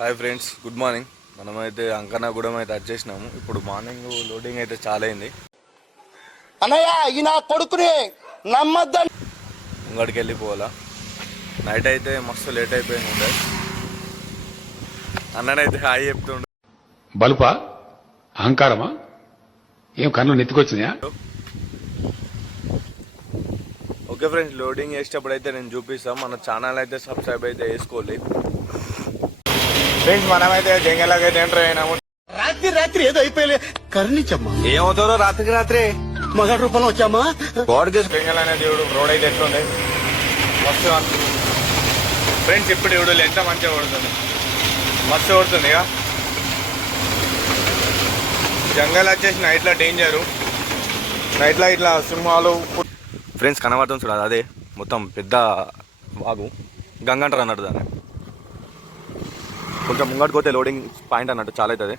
Hi friends good morning మనమైతే అంకనాగూడెం అయితే వచ్చేసినాము ఇప్పుడు మార్నింగ్ లోడింగ్ అయితే చాలా అయింది అన్నయ్య ఈ నా కొడుకుని నమ్మద్దని. ముంగడికి వెళ్ళిపోవాలా నైట్ అయితే మస్తు లేట్ అయిపోయింది ఉండే. అన్ననైతే హాయ్ చెప్తుండే. బలుపా? అహంకారమా? ఏం కన్ను నెత్తికొచ్చినాయా? ఓకే ఫ్రెండ్స్ లోడింగ్ చేసేటప్పుడు అయితే నేను చూపిస్తాం. మన ఛానల్ అయితే సబ్స్క్రైబ్ అయితే వేసుకోవాలి ఫ్రెండ్స్ మనమైతే ఎంటర్ అయినాము. రాత్రి రాత్రి ఏదో అయిపోయలే. కరుణించమ్మా. ఏమవుతారో రాత్రికి రాత్రి. మగ రూపంలో వచ్చామా? గోడకి జంగల్ అనే దేవుడు రోడ్ అయితే ఎట్లుంది? మస్తు ఫ్రెండ్స్ ఇప్పుడు ఇప్పుడు ఎంత మంచిగా కొడుతుంది. మస్తు కొడుతుంది ఇక. జంగల్ వచ్చేసి నైట్లో డేంజరు. నైట్లో ఇట్లా సింహాలు ఫ్రెండ్స్ కనబడుతుంది చూడాలి అదే మొత్తం పెద్ద వాగు గంగ అంటారు అన్నట్టు దాన్ని కొంచెం ముంగడికి పోతే లోడింగ్ పాయింట్ అన్నట్టు చాలా అవుతుంది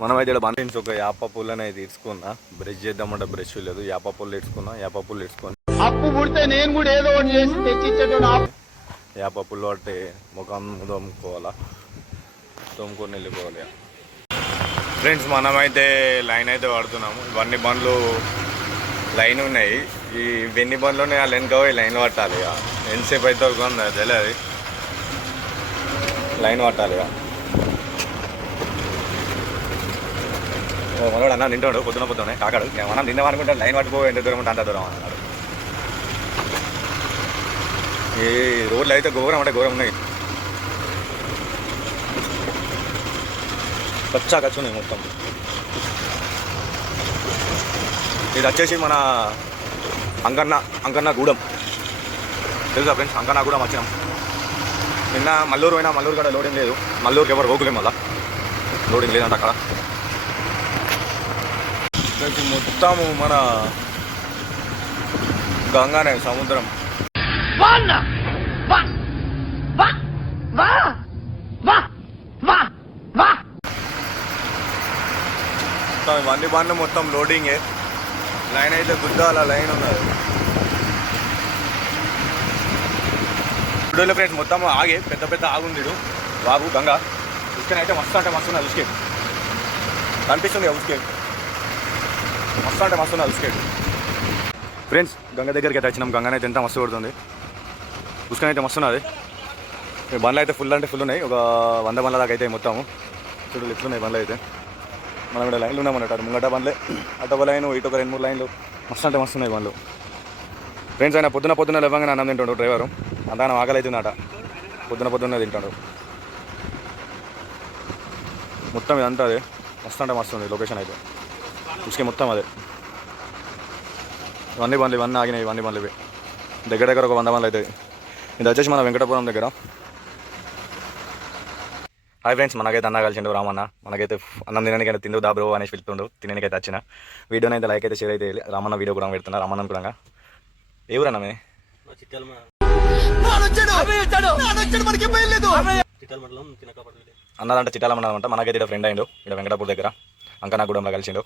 మనం అయితే ఇక్కడ బండి ఒక యాప పుల్లని అయితే తీసుకున్నా. బ్రష్ చేద్దామంటే బ్రష్ లేదు. యాప పుల్లు ఇడ్చుకున్నా. యాప పుల్లు ఇడ్చుకొని అప్పు పుడితే నేను కూడా ఏదో ఒకటి చేసి తెచ్చిచ్చేటోడు యాప పుల్లు అంటే ముఖం తోముకోవాలా? తోముకొని వెళ్ళిపోవాలి. ఫ్రెండ్స్ మనమైతే లైన్ అయితే పడుతున్నాము ఇవన్నీ బండ్లు లైన్ ఉన్నాయి. ఈ వెన్ని బండ్లు ఉన్నాయి ఆ లైన్ పోయి లైన్ పట్టాలి. ఇక ఎంతసేపు అయితే ఉందో తెలియదు. లైన్ పట్టాలి ఓ మనోడు అన్న తింటాడు పొద్దున పొద్దునే కాకాడు. ఏమన్నా నిన్న తిందామనుకుంటే లైన్ పట్టుకో ఎంత దూరం ఉంటే అంత దూరం అన్నాడు. ఈ రోడ్లు అయితే ఘోరం అంటే ఘోరం ఉన్నాయి. కచ్చా కచ్చు ఉన్నాయి మొత్తం. ఇది వచ్చేసి మన అంకన్న అంకన్న గూడెం. తెలుసా ఫ్రెండ్స్? అంకన్న గూడెం వచ్చినాం. నిన్న మల్లూరు పోయినా మల్లూరు కూడా లోడింగ్ లేదు. మల్లూరుకి ఎవరు పోకులేం మళ్ళా. లోడింగ్ లేదంట అక్కడ. ఇది మొత్తము మన గంగానే సముద్రం. ఇవన్నీ బండ్లు మొత్తం లోడింగే లైన్ అయితే గుద్దాల లైన్ ఉన్నది. ఇప్పుడు ఫ్రెండ్స్ మొత్తం ఆగే పెద్ద పెద్ద ఆగుండేడు బాబు గంగ. ఉసుకని అయితే మస్తు అంటే మస్తు ఉన్నది కనిపిస్తుంది ఉస్కేట్ మస్తు అంటే మస్తు ఉన్నది ఫ్రెండ్స్ గంగ దగ్గరికి అయితే వచ్చినాం. గంగనైతే ఎంత మస్తు కొడుతుంది. ఉసుకని అయితే మస్తు ఉన్నది బండ్లు అయితే ఫుల్ అంటే ఫుల్ ఉన్నాయి. ఒక వంద బండ్ల దాకా అయితే మొత్తము. చూడు ఎట్లున్నాయి బండ్లు అయితే. మనం ఇక్కడ లైన్లు ఉన్నామన్నట్టు ముంగట బండ్లే అటు ఒక లైన్ ఇటు ఒక రెండు మూడు లైన్లు మస్తు అంటే మస్తు ఉన్నాయి బండ్లు. ఫ్రెండ్స్ ఆయన పొద్దున పొద్దున్న లేవంగానే అన్నం తింటాడు డ్రైవరు. అంతా ఆకలి అవుతుందట పొద్దున పొద్దున్న తింటాడు. మొత్తం ఇదంతా అదే. మస్తు అంటే మస్తు ఉంది లొకేషన్ అయితే. ఇసుక మొత్తం అదే. ఇవన్నీ బండ్లు ఇవన్నీ ఆగినాయి ఇవన్నీ బండ్లు ఇవి. దగ్గర దగ్గర ఒక వంద బండ్లు అవుతాయి. ఇది వచ్చేసి మన వెంకటపురం దగ్గర. హాయ్ ఫ్రెండ్స్ మనకైతే అన్న కలిసిండు రామన్న. మనకైతే అన్నం తినడానికి తిందు దాబ్రో అనేసి వెళ్తుండు. తినడానికి వచ్చిన. వీడియోని అయితే లైక్ అయితే షేర్ అయితే రామన్న వీడియో కూడా పెడుతున్నా. రామన్న కూడా ఏ ఊరన్నా మే అన్నదంటే చిట్టాల అన్నదంట మనకైతే ఇక్కడ ఫ్రెండ్ అయిండు. ఇక్కడ వెంకటాపూర్ దగ్గర. అంకనాగూడెంలో కలిసిండు.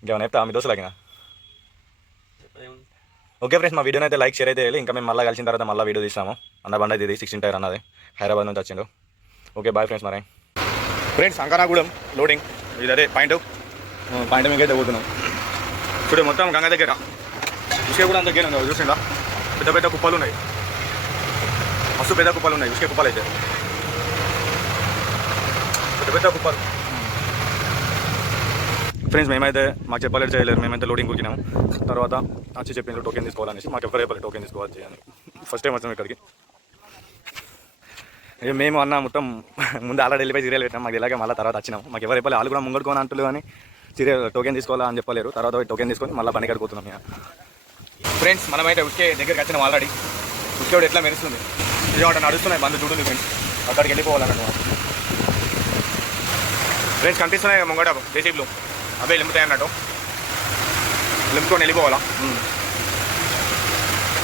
ఇంకేమైనా చెప్తా మీ దోస్తులు లాగిన ఓకే ఫ్రెండ్స్ మా వీడియోని అయితే లైక్ షేర్ అయితే. ఇంకా మేము మళ్ళీ కలిసిన తర్వాత మళ్ళీ వీడియో తీస్తాము. అన్న బండి అయితే ఇది సిక్స్టీన్ టైర్ అన్నది. హైదరాబాద్ నుంచి వచ్చిండు. ఓకే బాయ్ ఫ్రెండ్స్ మరి. ఫ్రెండ్స్ అంకనాగూడెం లోడింగ్ ఇది అదే పాయింట్ పాయింట్ మీకు అయితే పోతున్నాం. చూడే మొత్తం గంగ దగ్గర. ఉసుకే కూడా దగ్గర ఉంది చూసిందా పెద్ద పెద్ద కుప్పలు ఉన్నాయి. మస్తు పెద్ద కుప్పలు ఉన్నాయి ఉసుకే కుప్పలు అయితే. పెద్ద పెద్ద కుప్పలు. ఫ్రెండ్స్ మేమైతే మాకు చెప్పలేదు చేయలేరు మేమైతే లోడింగ్ కూర్చున్నాము. తర్వాత వచ్చి చెప్పింది టోకెన్ తీసుకోవాలనేసి. మాకు ఎవరు చెప్పాలి టోకెన్ తీసుకోవాలి అని ఫస్ట్ టైం వచ్చాము ఇక్కడికి. ఇక మేము అన్న మొత్తం ముందు ఆల్రెడీ వెళ్ళిపోయి సీరియల్ పెట్టాం మాకు ఇలాగే మళ్ళీ తర్వాత వచ్చినాం. మాకు ఎవరు చెప్పాలి వాళ్ళు కూడా ముంగడుకోని అంటున్నారు కానీ సీరియల్ టోకెన్ తీసుకోవాలా అని చెప్పలేరు. తర్వాత టోకెన్ తీసుకొని మళ్ళీ పని కడుకుతున్నాం ఫ్రెండ్స్ మనమైతే ఉస్కే దగ్గరికి వచ్చినాం ఆల్రెడీ ఉస్కేవాడు ఎట్లా మెరుస్తుంది? ఒకటి నడుస్తున్నాయి బంధు చూడండి ఫ్రెండ్స్. అక్కడికి వెళ్ళిపోవాలన్నట్టు ఫ్రెండ్స్ కనిపిస్తున్నాయి ముంగట? జేసీబీలు అవే లింపుతాయి అన్నట్టు లింపుకొని వెళ్ళిపోవాలా?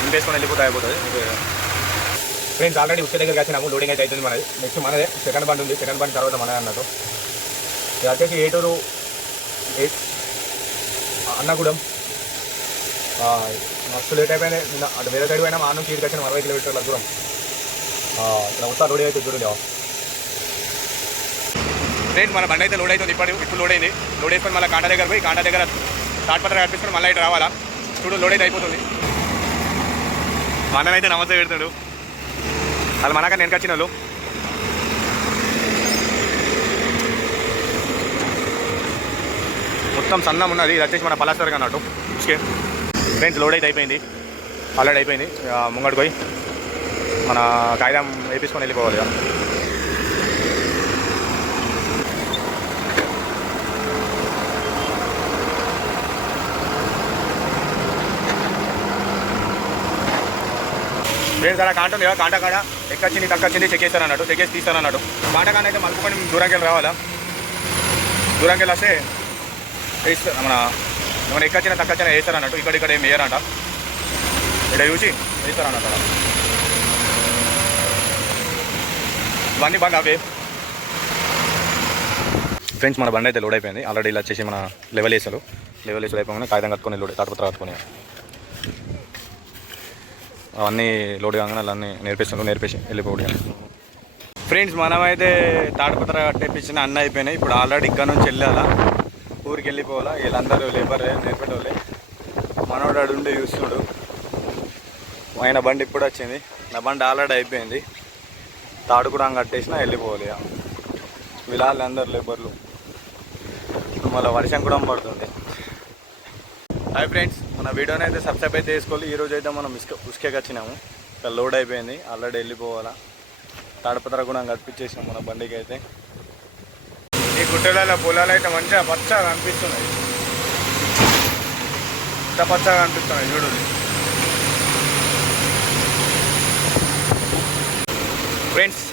లింపేసుకొని వెళ్ళిపోతే అయిపోతుంది. ఫ్రెండ్స్ ఆల్రెడీ ఉస్కే దగ్గరికి వచ్చినాము. లోడింగ్ అయితే అవుతుంది మనది. నెక్స్ట్ మనదే. సెకండ్ బండి ఉంది. సెకండ్ బండి తర్వాత మనదే అన్నట్టు. ఇది వచ్చేసి ఏటూరు అన్నగూడెం. మస్తు లేట్ అయిపోయింది నిన్న అటు వేరే సైడ్ పోయినా మా నుంచి ఇక్కడికి వచ్చిన అరవై కిలోమీటర్ల దూరం. ఇక్కడ వస్తా రోడ్ అయితే చూడలేవు ఫ్రెండ్స్ మన బండి అయితే లోడ్ అవుతుంది ఇప్పుడు ఇప్పుడు లోడ్ అయింది. లోడ్ వేసుకొని మళ్ళీ కాంటా దగ్గర పోయి కాంటా దగ్గర తాటిపత్ర కనిపిస్తుంది మళ్ళీ ఇటు రావాలా? చూడు లోడ్ అయితే అయిపోతుంది. మననైతే నమస్తే పెడతాడు. వాళ్ళు మనక వెనక కచ్చిన వాళ్ళు మొత్తం సన్నం ఉన్నది ఇది వచ్చేసి మన పలాసర్ అన్నట్టు. ఓకే. ఫ్రెండ్స్ లోడ్ అయితే అయిపోయింది. ఆల్రెడీ అయిపోయింది. ఆ, ముంగడికి పోయి మన కాగితం వేపించుకొని వెళ్ళిపోవాలి ఫ్రెండ్స్ అలా కాంట ఉంది కదా కాంట కాడ. ఎక్కచ్చింది తక్కచ్చింది చెక్ చేస్తాను అన్నట్టు చెక్ చేసి తీస్తాను అన్నట్టు కాంట కాడ అయితే మలుపుకొని దూరంకి వెళ్ళి రావాలా? దూరంకి వెళ్ళి వస్తే మన మన ఎక్కొచ్చిన తక్కువచ్చిన వేస్తారు అన్నట్టు? ఇక్కడ ఇక్కడ ఏం వేయరంట. ఇక్కడ చూసి వేస్తారన్నట్టు అలా. ఇవన్నీ బండి అవే. ఫ్రెండ్స్ మన బండి అయితే లోడ్ అయిపోయింది. ఆల్రెడీ ఇలా వచ్చేసి మన లెవెల్ వేసారు. లెవెల్ వేసారు అయిపోగానే కాగితం కట్టుకొని లోడ్ తాటపత్ర కట్టుకొని. అవన్నీ లోడ్ కాగానే అన్నీ నేర్పిస్తున్నారు నేర్పేసి వెళ్ళిపోవడం ఫ్రెండ్స్ మనమైతే తాటపత్ర కట్టేపించిన అన్న అయిపోయినాయి. ఇప్పుడు ఆల్రెడీ ఇక్కడ నుంచి వెళ్ళాలా? ఊరికి వెళ్ళిపోవాలా వీళ్ళందరూ లేబర్ నేర్పేటోళ్ళే. మనోడు అడుండి చూస్తున్నాడు. ఆయన బండి ఇప్పుడు వచ్చింది. నా బండి ఆల్రెడీ అయిపోయింది. తాడు కూడా కట్టేసినా వెళ్ళిపోవాలి ఇక. వీళ్ళ అందరు లేబర్లు. మళ్ళీ వర్షం కూడా పడుతుంది. హాయ్ ఫ్రెండ్స్ మన వీడియోని అయితే సబ్స్క్రైబ్ అయితే చేసుకోవాలి. ఈరోజు అయితే మనం ఇసుక ఉసుకేకి వచ్చినాము ఇక్కడ లోడ్ అయిపోయింది. ఆల్రెడీ వెళ్ళిపోవాలా. తాడపత్ర కూడా కట్టించేసాం మన బండికి అయితే ఈ గుట్టలలో పొలాలు అయితే మంచిగా పచ్చగా కనిపిస్తున్నాయి. ఇంత పచ్చగా కనిపిస్తున్నాయి చూడు. ఫ్రెండ్స్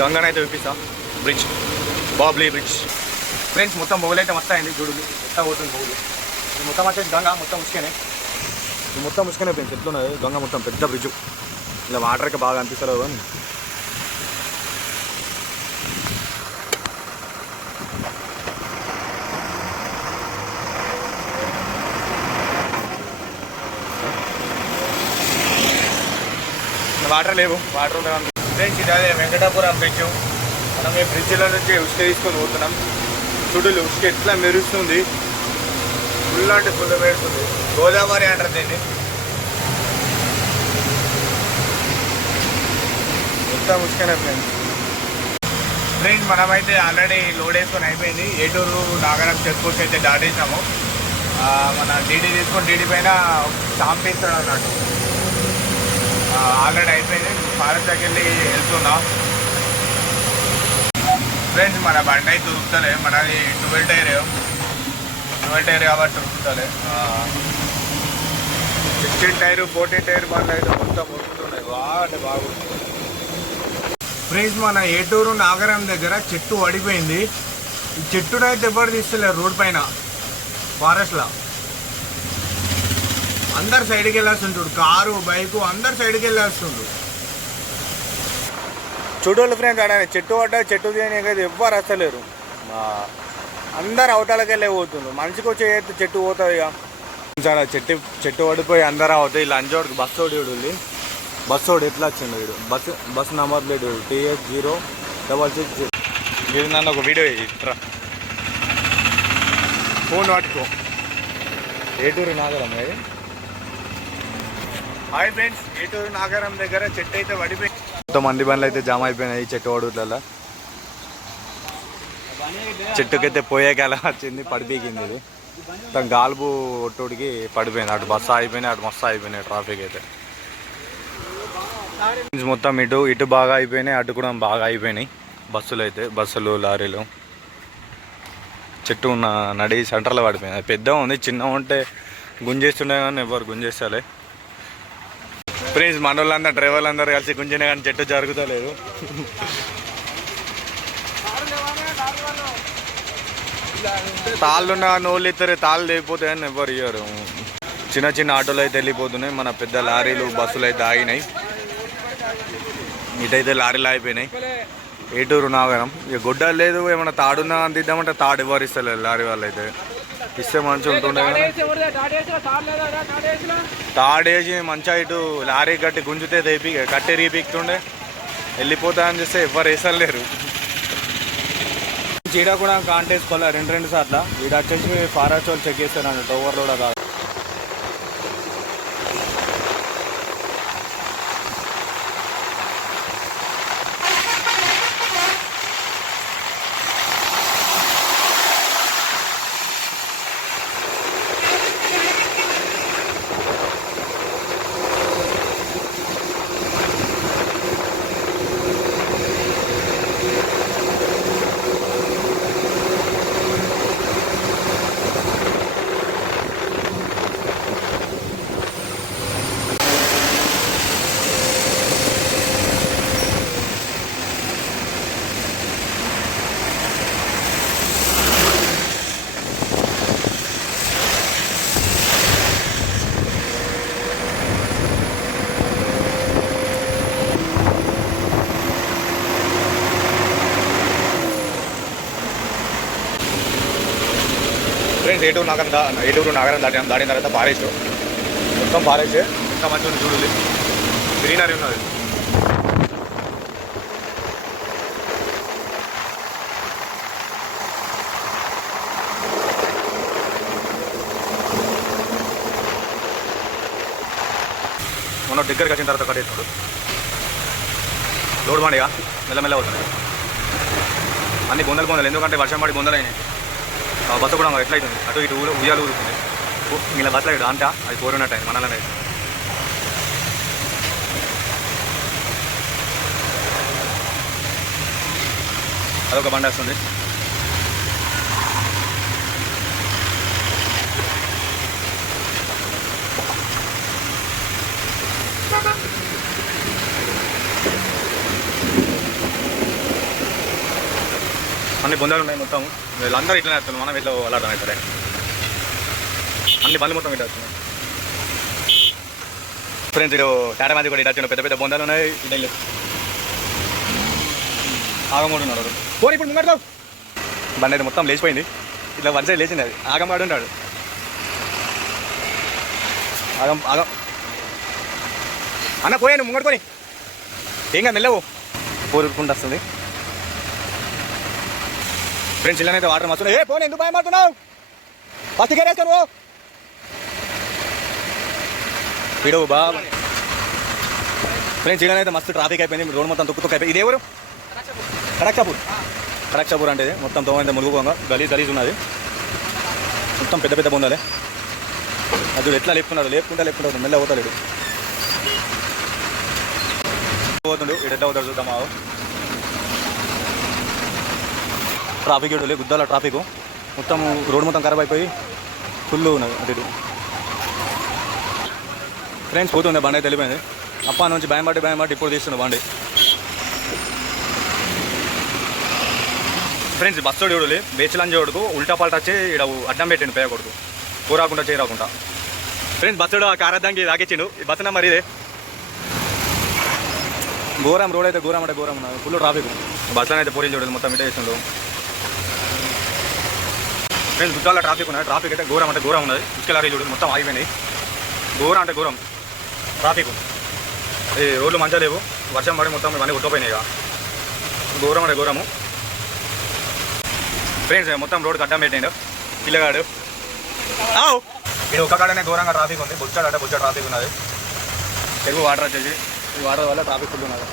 గంగనైతే చూపిస్తాం. బ్రిడ్జ్ బాబ్లీ బ్రిడ్జ్ ఫ్రెండ్స్ మొత్తం బొగులు అయితే మస్తు అయింది చూడు. ఎంత పోతుంది బొగులు. మొత్తం వచ్చేసి గంగ మొత్తం ఉసుకనే. మొత్తం ఉసుకనే ఫ్రెండ్స్ ఎట్లున్నది? గంగ మొత్తం పెద్ద బ్రిడ్జ్ ఇలా వాటర్కి బాగా అనిపిస్తారు అని వాటర్ లేవు. వాటర్ ఉండదు ఫ్రెండ్స్ ఇది అదే వెంకటాపురం బ్రిడ్జ్ మనం ఈ బ్రిడ్జ్లో నుంచి ఉసుక తీసుకొని పోతున్నాం. చుడులు ఉసుక ఎట్లా మెరుస్తుంది. ఫుల్ అంటే ఫుల్ మెరుస్తుంది. గోదావరి అంటారు దీన్ని. మొత్తం ఉసుకనే ఫ్రెండ్స్. ఫ్రెండ్స్ మనమైతే ఆల్రెడీ లోడ్ వేసుకొని అయిపోయింది. ఏటూరు నాగరం చెక్ పోస్ట్ అయితే దాటేసాము మన డీడీ తీసుకొని డీడీ పైన సాంపిస్తాడు అన్నట్టు ఆల్రెడీ అయిపోయింది. ఫారెస్ట్ దగ్గరికి వెళ్ళి వెళ్తున్నా. ఫ్రెండ్స్ మన బండి అయితే ఉరుకుతలే. మనది ట్వెల్వ్ టైర్ ట్వెల్వ్ టైర్ కాబట్టి ఉరుకుతలే. సిక్స్టీన్ టైర్ ఫోర్టీన్ టైర్ బండ్లు అయితే మొత్తం ఉరుకుతున్నాయి. బాగా. బాగుంటుంది ఫ్రెండ్స్ మన ఏటూరు నాగరం దగ్గర చెట్టు పడిపోయింది. ఈ చెట్టునైతే ఎవరు తీస్తలేరు రోడ్ పైన? ఫారెస్ట్లో. అందరు సైడ్కి వెళ్ళేస్తుంటాడు కారు బైకు అందరు సైడ్కి వెళ్ళేస్తుండ్రు చూడోళ్ళు ఫ్రెండ్స్ ఆడ చెట్టు పడ్డా చెట్టు తీయని కదా ఎవ్వరు వస్తలేరు ఆ, అందరు అవటాలకి వెళ్ళే పోతుండ్రు. మనిషికి వచ్చే చెట్టు పోతుంది ఇక. చాలా చెట్టు చెట్టు పడిపోయి అందరూ అవుతాయి ఇలా అంజోడికి బస్సు ఓడి బస్సు ఓడి ఎట్లా వచ్చిండు వీడు bus bus number plate TS zero double six zero. ఇది నన్ను ఒక వీడియో ఇట్రా. ఫోన్ పట్టుకో. ఏటూరు నాగరం ఇది హాయ్ ఫ్రెండ్స్ ఏటూరు నాగారం దగ్గర చెట్టు అయితే పడిపోయి మొత్తం మంది బండ్లు అయితే జామ అయిపోయినాయి చెట్టు వడుట్లలో చెట్టుకైతే పోయే కాలం వచ్చింది పడిపీకింది ఇది. మొత్తం గాల్బు ఒట్టుడికి పడిపోయింది అటు బస్సు అయిపోయినాయి అటు మస్తు అయిపోయినాయి ట్రాఫిక్ అయితే. మొత్తం ఇటు ఇటు బాగా అయిపోయినాయి అటు కూడా బాగా అయిపోయినాయి. బస్సులు అయితే బస్సులు లారీలు. చెట్టు ఉన్న నడి సెంటర్లో పడిపోయింది. పెద్ద ఉంది చిన్న ఉంటే గుంజేస్తుండే కానీ ఎవరు గుంజేస్తలే. ఫ్రెండ్స్ మనోళ్ళందరూ డ్రైవర్లు అందరూ కలిసి గుంజిన కానీ చెట్టు జరుగుతలేదు. తాళ్ళున్న నోళ్ళు ఇద్దరు తాళ్ళు లేకపోతాయని ఎవరు ఇయ్యరు. చిన్న చిన్న ఆటోలు అయితే వెళ్ళిపోతున్నాయి. మన పెద్ద లారీలు బస్సులు అయితే ఆగినాయి. ఇటైతే లారీలు అయిపోయినాయి ఏటూరు నాగరం. ఇక గుడ్డ లేదు ఏమైనా తాడున్నా అందిద్దామంటే తాడు ఎవరు ఇస్తలేదు లారీ వాళ్ళు అయితే ఇస్తే మంచిగా ఉంటుండే తాడేసి మంచిగా ఇటు లారీ కట్టి గుంజితే తెపి కట్టి రీపిక్తుండే. వెళ్ళిపోతా అని చూస్తే ఎవరు వేసలేరు చీడ కూడా కాంటేసుకోవాలి రెండు రెండు సార్లు. ఈడ వచ్చేసి ఫారెస్ట్ వాళ్ళు చెక్ చేస్తారు అన్నట్టు ఓవర్లోడ్ కాదు. ఫ్రెండ్స్ ఏటూరు నగరం ఏటూరు నగరం దాటిన దాటిన తర్వాత ఫారెస్ట్ మొత్తం ఫారెస్ట్ ఇంకా మంచిగా ఉంది చూడండి గ్రీనరీ ఉన్నది. మొన్న దగ్గరికి వచ్చిన తర్వాత కట్టేస్తాడు లోడ్ బండిగా మెల్లమెల్ల అవుతుంది అన్ని బొందలు బొందలు ఎందుకంటే వర్షం పడి బొందలు అయినాయి బస్సు కూడా ఎట్లా అవుతుంది అటు ఇటు ఊరు ఉయ్యాలు ఊరుతుంది. ఇలా బస్సులో ఇటు అంట అది కోరినట్టు అయింది మనల్ని అదొక బండి వస్తుంది. బొందాలు ఉన్నాయి మొత్తం. వీళ్ళందరూ ఇట్లా వేస్తారు మనం ఇట్లా వెళ్ళడం అవుతారు అన్ని బండ్లు మొత్తం ఇట్లా వస్తున్నాయి ఫ్రెండ్స్ ఇటు టాటా మ్యాజిక్ కూడా ఇట్లా పెద్ద పెద్ద బొందాలు ఉన్నాయి. ఇట్లా ఇల్లు ఉన్నాడు పోనీ ఇప్పుడు ముంగడు బండి అయితే మొత్తం లేచిపోయింది. ఇట్లా వన్ సైడ్ లేచింది అది. ఆగమాడు ఉన్నాడు ఆగం ఆగం. అన్న పోయాను ముంగడుకొని ఏం కాదు మెల్లవు పోరుకుంటూ వస్తుంది. Friends ఇలానైతే water మస్తున్నాయి. ఏ పోనీ ఎందుకు భయపడుతున్నావు ఫస్ట్ గేరేస్తా నువ్వు వీడు బాబా. ఫ్రెండ్స్ ఇలానైతే మస్తు ట్రాఫిక్ అయిపోయింది. రోడ్ మొత్తం తొక్కు తొక్కు అయిపోయింది ఇదేవరు ఎవరు? కడక్షాపూర్ అంటే మొత్తం తోమైతే మురుగుపోగా గలీజ్ గలీజ్ ఉన్నది. మొత్తం పెద్ద పెద్ద పొందాలి అది ఎట్లా లేపుతున్నాడు లేపుకుంటా లేపుకుంటాడు మెల్ల పోతాడు ఈడు. పోతుండు. ఎట్లా పోతాడు చూద్దామా ట్రాఫిక్ ఇడు గుద్దాల ట్రాఫిక్. మొత్తం రోడ్ మొత్తం ఖరాబ్ అయిపోయి ఫుల్ ఉన్నది అటు ఇటు. ఫ్రెండ్స్ పోతుంది బండి అయితే వెళ్ళిపోయింది. అప్ప నుంచి భయం పట్టి భయం పట్టి ఇప్పుడు తీస్తుంది బండి. ఫ్రెండ్స్ బస్సు చూడలే బేచలంజ చూడకు ఉల్టా పల్టా వచ్చి ఇక్కడ అడ్డం పెట్టిండు పేయ కొడుకు. కూరాకుండా చేయరాకుండా ఫ్రెండ్స్ బస్సుడు ఆ కారద్దానికి తాకిచ్చిండు. ఈ బస్సు నెంబర్ ఇదే. ఘోరం రోడ్ అయితే ఘోరం అంటే ఘోరం ఉన్నది. ఫుల్ ట్రాఫిక్ బస్సులో అయితే పూరీలు చూడదు మొత్తం ఇటే చేస్తుండ్రు. ఫ్రెండ్స్ గుద్దాల ట్రాఫిక్ ఉన్నది. ట్రాఫిక్ అయితే ఘోరం అంటే ఘోరం ఉన్నది. ఇసుక లారీ చూడదు మొత్తం ఆగిపోయినాయి. ఘోరం అంటే ఘోరం. ట్రాఫిక్ ఈ రోడ్లు మంచిగా లేవు. వర్షం పడి మొత్తం ఇవన్నీ ఇక. ఘోరం అంటే ఘోరము. ఫ్రెండ్స్ మొత్తం రోడ్ అడ్డం పెట్టిండు. పిల్లగాడు. ఇది ఒక్క కాడనే ఘోరంగా ట్రాఫిక్ ఉంది. బొచ్చాడు అంటే బొచ్చా ట్రాఫిక్ ఉన్నది. తెలుగు వాటర్ వచ్చేసి. ఈ వాటర్ వల్ల ట్రాఫిక్ ఫుల్ ఉన్నది.